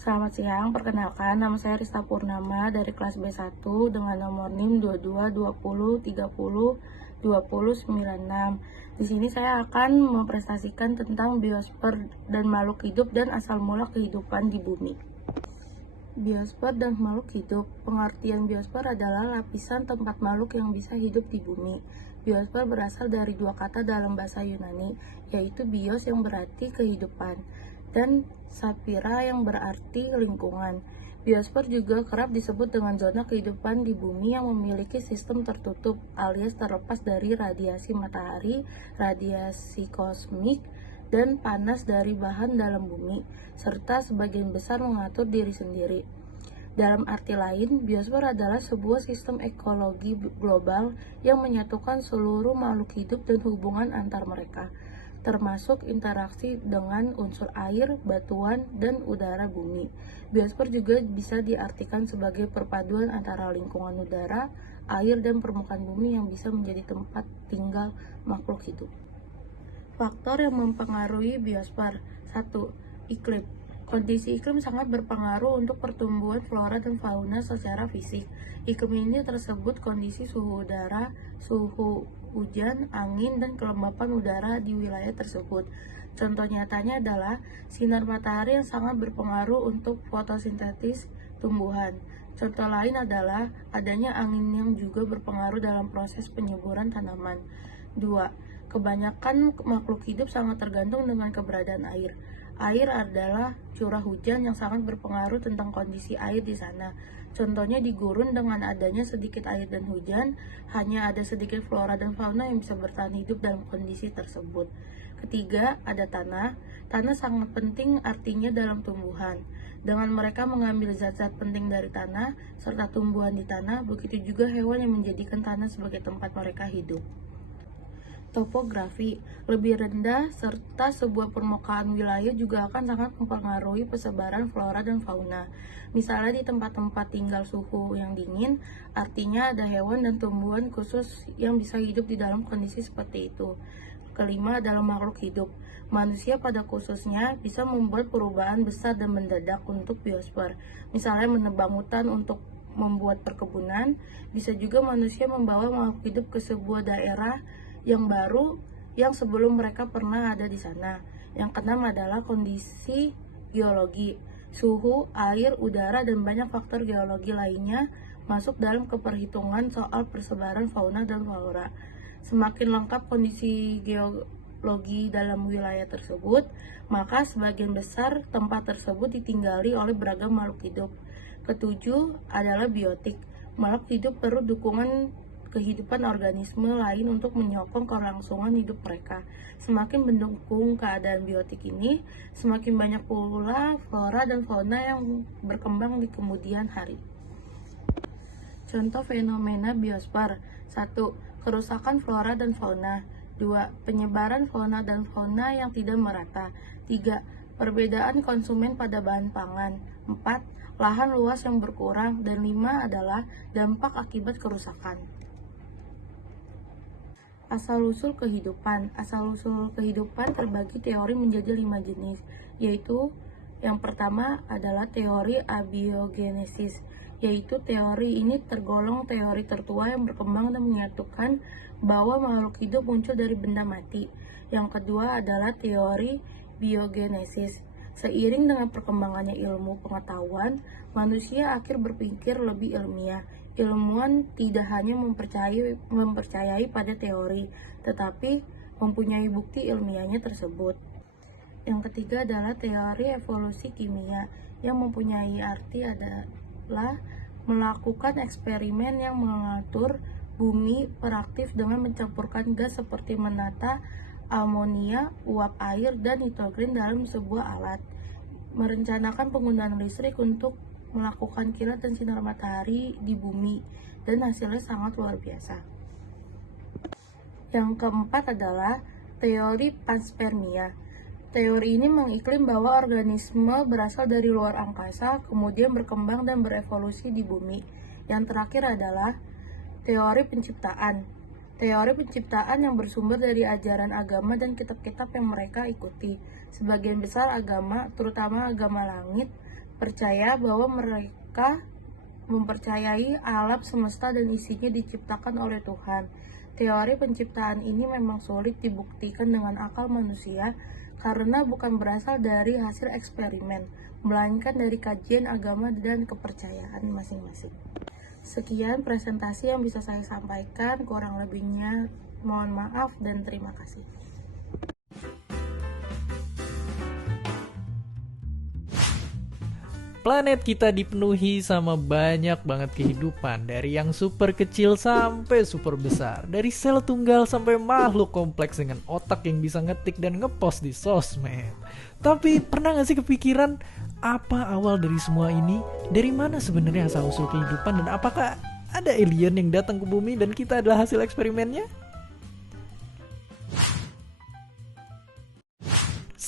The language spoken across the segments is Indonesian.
Selamat siang, perkenalkan nama saya Rista Purnama dari kelas B1 dengan nomor NIM 2220302096. Di sini saya akan mempresentasikan tentang biosfer dan makhluk hidup dan asal mula kehidupan di bumi. Biosfer dan makhluk hidup. Pengertian biosfer adalah lapisan tempat makhluk yang bisa hidup di bumi. Biosfer berasal dari dua kata dalam bahasa Yunani, yaitu bios yang berarti kehidupan dan sapphira yang berarti lingkungan. Biosfer juga kerap disebut dengan zona kehidupan di bumi yang memiliki sistem tertutup alias terlepas dari radiasi matahari, radiasi kosmik, dan panas dari bahan dalam bumi, serta sebagian besar mengatur diri sendiri. Dalam arti lain, biosfer adalah sebuah sistem ekologi global yang menyatukan seluruh makhluk hidup dan hubungan antar mereka, termasuk interaksi dengan unsur air, batuan, dan udara bumi. Biosfer juga bisa diartikan sebagai perpaduan antara lingkungan udara, air, dan permukaan bumi yang bisa menjadi tempat tinggal makhluk hidup. Faktor yang mempengaruhi biosfer. 1. Iklim. Kondisi iklim sangat berpengaruh untuk pertumbuhan flora dan fauna secara fisik. Iklim ini tersebut kondisi suhu udara, suhu hujan, angin, dan kelembapan udara di wilayah tersebut. Contoh nyatanya adalah sinar matahari yang sangat berpengaruh untuk fotosintesis tumbuhan. Contoh lain adalah adanya angin yang juga berpengaruh dalam proses penyuburan tanaman. 2. Kebanyakan makhluk hidup sangat tergantung dengan keberadaan air. Air adalah curah hujan yang sangat berpengaruh tentang kondisi air di sana. Contohnya di gurun dengan adanya sedikit air dan hujan, hanya ada sedikit flora dan fauna yang bisa bertahan hidup dalam kondisi tersebut. Ketiga, ada tanah. Tanah sangat penting artinya dalam tumbuhan. Dengan mereka mengambil zat-zat penting dari tanah, serta tumbuhan di tanah, begitu juga hewan yang menjadikan tanah sebagai tempat mereka hidup. Topografi lebih rendah serta sebuah permukaan wilayah juga akan sangat mempengaruhi persebaran flora dan fauna. Misalnya di tempat-tempat tinggal suhu yang dingin, artinya ada hewan dan tumbuhan khusus yang bisa hidup di dalam kondisi seperti itu. Kelima adalah makhluk hidup. Manusia pada khususnya bisa membuat perubahan besar dan mendadak untuk biosfer. Misalnya menebang hutan untuk membuat perkebunan. Bisa juga manusia membawa makhluk hidup ke sebuah daerah yang baru yang sebelum mereka pernah ada di sana. Yang keenam adalah kondisi geologi. Suhu, air, udara, dan banyak faktor geologi lainnya masuk dalam keperhitungan soal persebaran fauna dan flora. Semakin lengkap kondisi geologi dalam wilayah tersebut, maka sebagian besar tempat tersebut ditinggali oleh beragam makhluk hidup. Ketujuh adalah biotik. Makhluk hidup perlu dukungan kehidupan organisme lain untuk menyokong kelangsungan hidup mereka. Semakin mendukung keadaan biotik ini, semakin banyak pula flora dan fauna yang berkembang di kemudian hari. Contoh fenomena biosfer. 1. Kerusakan flora dan fauna. 2. Penyebaran fauna dan fauna yang tidak merata. 3. Perbedaan konsumen pada bahan pangan. 4. Lahan luas yang berkurang. Dan 5 adalah dampak akibat kerusakan. Asal-usul kehidupan. Asal-usul kehidupan terbagi teori menjadi 5 jenis, yaitu yang pertama adalah teori abiogenesis, yaitu teori ini tergolong teori tertua yang berkembang dan menyatukan bahwa makhluk hidup muncul dari benda mati. Yang kedua adalah teori biogenesis. Seiring dengan perkembangannya ilmu pengetahuan, manusia akhir berpikir lebih ilmiah. Ilmuwan tidak hanya mempercayai pada teori, tetapi mempunyai bukti ilmiahnya tersebut. Yang ketiga adalah teori evolusi kimia, yang mempunyai arti adalah melakukan eksperimen yang mengatur bumi beraktif dengan mencampurkan gas seperti menata amonia, uap air, dan nitrogen dalam sebuah alat. Merencanakan penggunaan listrik untuk melakukan kilat dan sinar matahari di bumi, dan hasilnya sangat luar biasa. Yang keempat adalah teori panspermia. Teori ini mengklaim bahwa organisme berasal dari luar angkasa, kemudian berkembang dan berevolusi di bumi. Yang terakhir adalah teori penciptaan. Teori penciptaan yang bersumber dari ajaran agama dan kitab-kitab yang mereka ikuti. Sebagian besar agama, terutama agama langit, percaya bahwa mereka mempercayai alam semesta dan isinya diciptakan oleh Tuhan. Teori penciptaan ini memang sulit dibuktikan dengan akal manusia karena bukan berasal dari hasil eksperimen, melainkan dari kajian agama dan kepercayaan masing-masing. Sekian presentasi yang bisa saya sampaikan, kurang lebihnya mohon maaf dan terima kasih. Planet kita dipenuhi sama banyak banget kehidupan, dari yang super kecil sampai super besar, dari sel tunggal sampai makhluk kompleks dengan otak yang bisa ngetik dan ngepost di sosmed. Tapi pernah gak sih kepikiran apa awal dari semua ini? Dari mana sebenarnya asal-usul kehidupan, dan apakah ada alien yang datang ke bumi dan kita adalah hasil eksperimennya?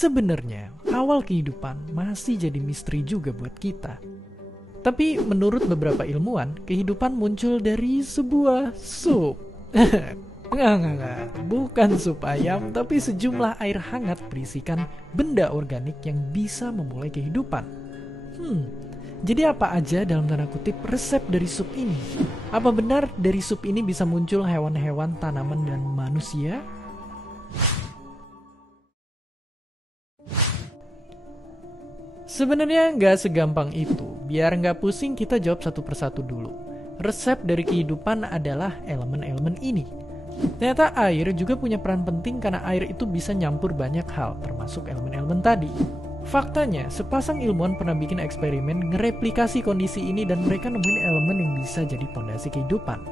Sebenarnya, awal kehidupan masih jadi misteri juga buat kita. Tapi menurut beberapa ilmuwan, kehidupan muncul dari sebuah sup. Enggak. Bukan sup ayam, tapi sejumlah air hangat berisikan benda organik yang bisa memulai kehidupan. Jadi apa aja dalam tanda kutip resep dari sup ini? Apa benar dari sup ini bisa muncul hewan-hewan, tanaman, dan manusia? Sebenarnya nggak segampang itu. Biar nggak pusing, kita jawab satu persatu dulu. Resep dari kehidupan adalah elemen-elemen ini. Ternyata air juga punya peran penting karena air itu bisa nyampur banyak hal, termasuk elemen-elemen tadi. Faktanya, sepasang ilmuwan pernah bikin eksperimen ngereplikasi kondisi ini dan mereka nemuin elemen yang bisa jadi pondasi kehidupan.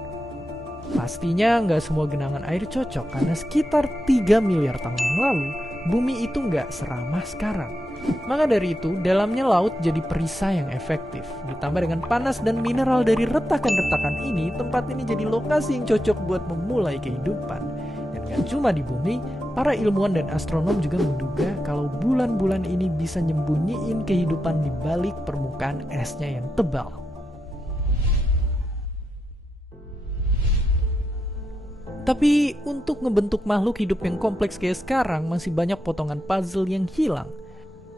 Pastinya nggak semua genangan air cocok karena sekitar 3 miliar tahun yang lalu, bumi itu nggak seramah sekarang. Maka dari itu, dalamnya laut jadi perisai yang efektif. Ditambah dengan panas dan mineral dari retakan-retakan ini, tempat ini jadi lokasi yang cocok buat memulai kehidupan. Dan gak cuma di bumi, para ilmuwan dan astronom juga menduga kalau bulan-bulan ini bisa nyembunyiin kehidupan di balik permukaan esnya yang tebal. Tapi untuk ngebentuk makhluk hidup yang kompleks kayak sekarang, masih banyak potongan puzzle yang hilang.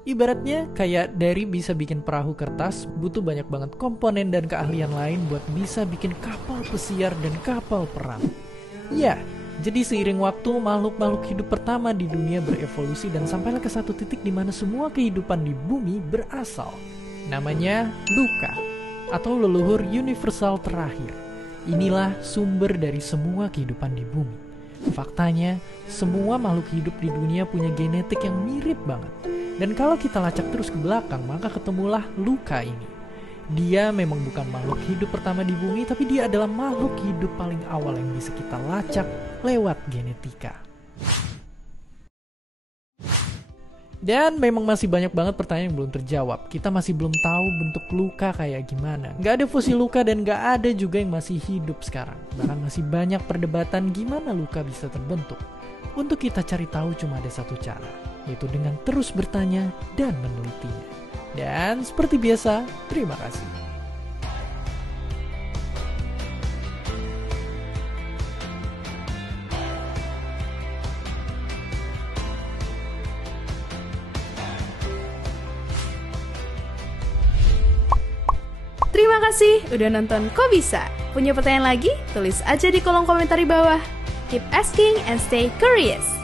Ibaratnya kayak dari bisa bikin perahu kertas, butuh banyak banget komponen dan keahlian lain buat bisa bikin kapal pesiar dan kapal perang. Ya, jadi seiring waktu makhluk-makhluk hidup pertama di dunia berevolusi dan sampailah ke satu titik di mana semua kehidupan di bumi berasal. Namanya Luka, atau leluhur universal terakhir. Inilah sumber dari semua kehidupan di bumi. Faktanya, semua makhluk hidup di dunia punya genetik yang mirip banget. Dan kalau kita lacak terus ke belakang, maka ketemulah Luka ini. Dia memang bukan makhluk hidup pertama di bumi, tapi dia adalah makhluk hidup paling awal yang bisa kita lacak lewat genetika. Dan memang masih banyak banget pertanyaan yang belum terjawab. Kita masih belum tahu bentuk Luka kayak gimana. Gak ada fosil Luka dan gak ada juga yang masih hidup sekarang. Bahkan masih banyak perdebatan gimana Luka bisa terbentuk. Untuk kita cari tahu cuma ada satu cara, yaitu dengan terus bertanya dan menelitinya. Dan seperti biasa, terima kasih. Terima kasih udah nonton Kok Bisa? Punya pertanyaan lagi? Tulis aja di kolom komentar di bawah. Keep asking and stay curious.